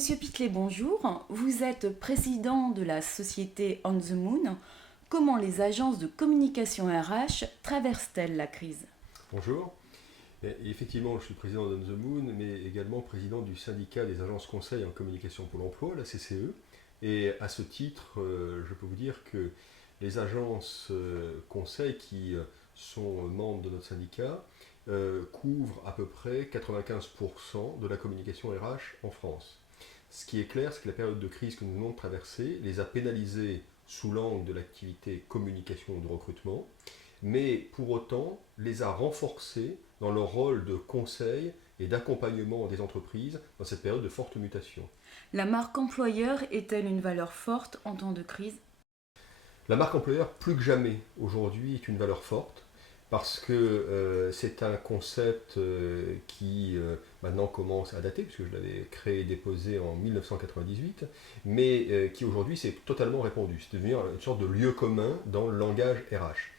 Monsieur Pitlet, bonjour. Vous êtes président de la société On the Moon. Comment les agences de communication RH traversent-elles la crise? Bonjour. Et effectivement, je suis président d'On the Moon, mais également président du syndicat des agences conseils en communication pour l'emploi, la CCE. Et à ce titre, je peux vous dire que les agences conseils qui sont membres de notre syndicat couvrent à peu près 95% de la communication RH en France. Ce qui est clair, c'est que la période de crise que nous venons de traverser les a pénalisés sous l'angle de l'activité communication ou de recrutement, mais pour autant les a renforcés dans leur rôle de conseil et d'accompagnement des entreprises dans cette période de forte mutation. La marque employeur est-elle une valeur forte en temps de crise? La marque employeur, plus que jamais, aujourd'hui, est une valeur forte parce que c'est un concept qui maintenant commence à dater, puisque je l'avais créé et déposé en 1998, mais qui aujourd'hui s'est totalement répandu. C'est devenu une sorte de lieu commun dans le langage RH.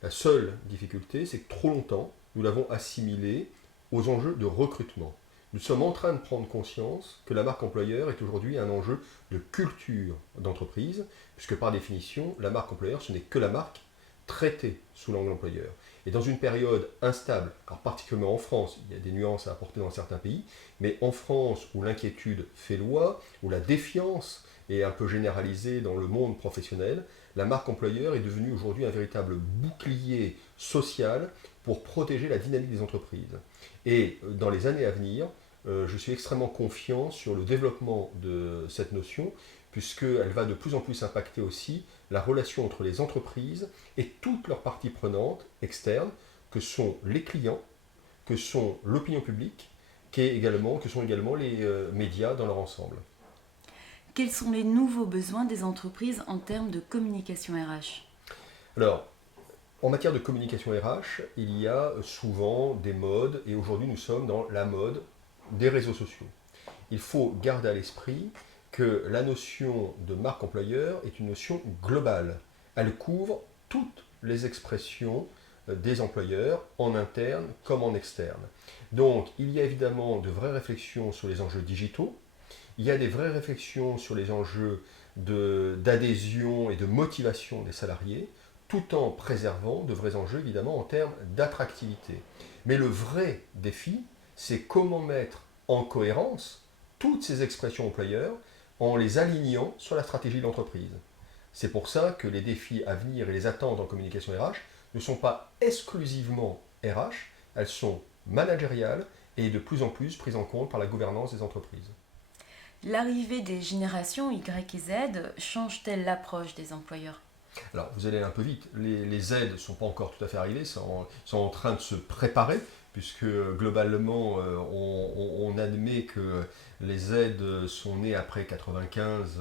La seule difficulté, c'est que trop longtemps, nous l'avons assimilé aux enjeux de recrutement. Nous sommes en train de prendre conscience que la marque employeur est aujourd'hui un enjeu de culture d'entreprise, puisque par définition, la marque employeur, ce n'est que la marque traitée sous l'angle employeur. Et dans une période instable, alors particulièrement en France, il y a des nuances à apporter dans certains pays, mais en France où l'inquiétude fait loi, où la défiance est un peu généralisée dans le monde professionnel, la marque employeur est devenue aujourd'hui un véritable bouclier social pour protéger la dynamique des entreprises. Et dans les années à venir, je suis extrêmement confiant sur le développement de cette notion, puisqu'elle va de plus en plus impacter aussi la relation entre les entreprises et toutes leurs parties prenantes externes, que sont les clients, que sont l'opinion publique, que sont également les médias dans leur ensemble. Quels sont les nouveaux besoins des entreprises en termes de communication RH? Alors, en matière de communication RH, il y a souvent des modes, et aujourd'hui nous sommes dans la mode des réseaux sociaux. Il faut garder à l'esprit que la notion de marque employeur est une notion globale. Elle couvre toutes les expressions des employeurs, en interne comme en externe. Donc, il y a évidemment de vraies réflexions sur les enjeux digitaux, il y a des vraies réflexions sur les enjeux d'adhésion et de motivation des salariés, tout en préservant de vrais enjeux évidemment en termes d'attractivité. Mais le vrai défi, c'est comment mettre en cohérence toutes ces expressions employeurs en les alignant sur la stratégie de l'entreprise. C'est pour ça que les défis à venir et les attentes en communication RH ne sont pas exclusivement RH, elles sont managériales et de plus en plus prises en compte par la gouvernance des entreprises. L'arrivée des générations Y et Z change-t-elle l'approche des employeurs? Alors, vous allez un peu vite. Les aides ne sont pas encore tout à fait arrivées, sont en train de se préparer, puisque globalement, on admet que les aides sont nées après 95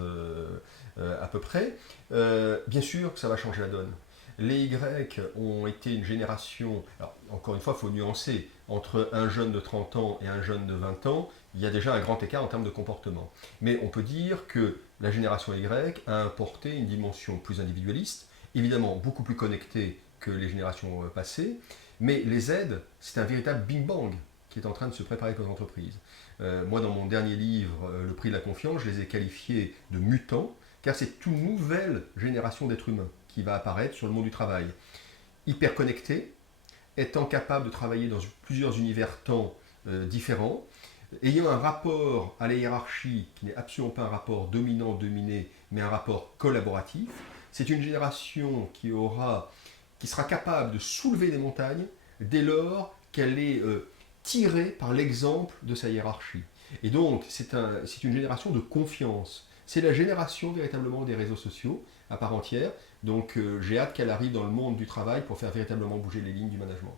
à peu près. Bien sûr que ça va changer la donne. Les Y ont été une génération, alors encore une fois, il faut nuancer, entre un jeune de 30 ans et un jeune de 20 ans, il y a déjà un grand écart en termes de comportement. Mais on peut dire que la génération Y a apporté une dimension plus individualiste, évidemment beaucoup plus connectée que les générations passées, mais les Z, c'est un véritable Big Bang qui est en train de se préparer pour les entreprises. Moi, dans mon dernier livre, Le prix de la confiance, je les ai qualifiés de mutants, car c'est une nouvelle génération d'êtres humains qui va apparaître sur le monde du travail. Hyper connectés, étant capable de travailler dans plusieurs univers temps différents, ayant un rapport à la hiérarchie qui n'est absolument pas un rapport dominant-dominé, mais un rapport collaboratif. C'est une génération qui sera capable de soulever des montagnes dès lors qu'elle est tirée par l'exemple de sa hiérarchie. Et donc, c'est une génération de confiance. C'est la génération véritablement des réseaux sociaux à part entière. Donc, j'ai hâte qu'elle arrive dans le monde du travail pour faire véritablement bouger les lignes du management.